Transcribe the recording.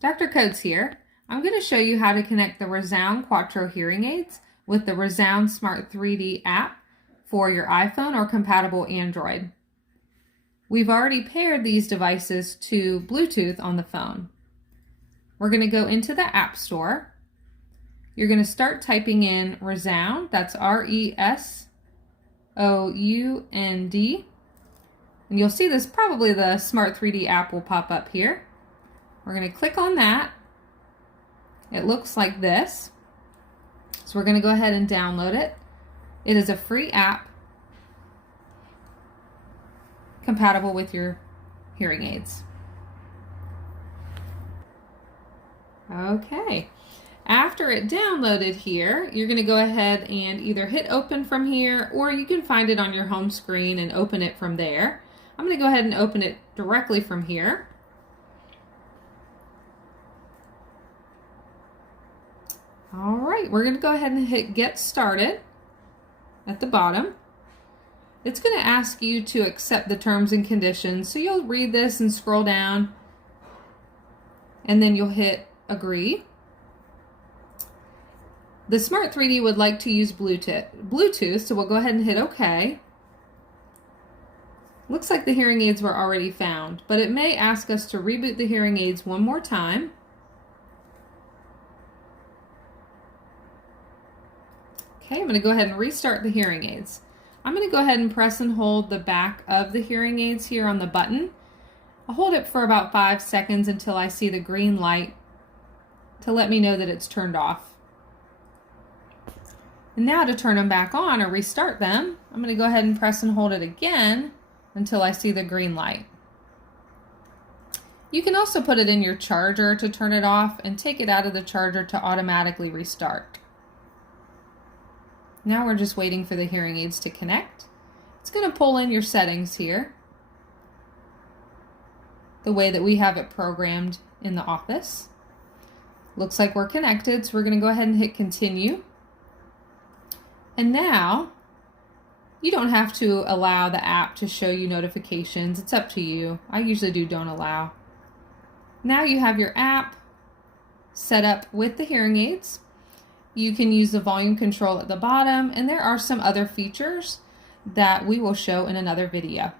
Dr. Coates here. I'm going to show you how to connect the Resound Quattro hearing aids with the Resound Smart 3D app for your iPhone or compatible Android. We've already paired these devices to Bluetooth on the phone. We're going to go into the App Store. You're going to start typing in Resound, that's R-E-S-O-U-N-D. And you'll see this, probably the Smart 3D app will pop up here. We're going to click on that. It looks like this. So we're going to go ahead and download it. It is a free app compatible with your hearing aids. Okay. After it downloaded here, you're going to go ahead and either hit open from here, or you can find it on your home screen and open it from there. I'm going to go ahead and open it directly from here. All right, we're going to go ahead and hit Get Started at the bottom. It's going to ask you to accept the terms and conditions, so you'll read this and scroll down, and then you'll hit Agree. The Smart 3D would like to use Bluetooth, so we'll go ahead and hit OK. Looks like the hearing aids were already found, but it may ask us to reboot the hearing aids one more time. Okay, I'm going to go ahead and restart the hearing aids. I'm going to go ahead and press and hold the back of the hearing aids here on the button. I'll hold it for about 5 seconds until I see the green light to let me know that it's turned off. And now to turn them back on or restart them, I'm going to go ahead and press and hold it again until I see the green light. You can also put it in your charger to turn it off and take it out of the charger to automatically restart. Now we're just waiting for the hearing aids to connect. It's going to pull in your settings here, the way that we have it programmed in the office. Looks like we're connected, so we're going to go ahead and hit continue. And now you don't have to allow the app to show you notifications. It's up to you. I usually do don't allow. Now you have your app set up with the hearing aids. You can use the volume control at the bottom, and there are some other features that we will show in another video.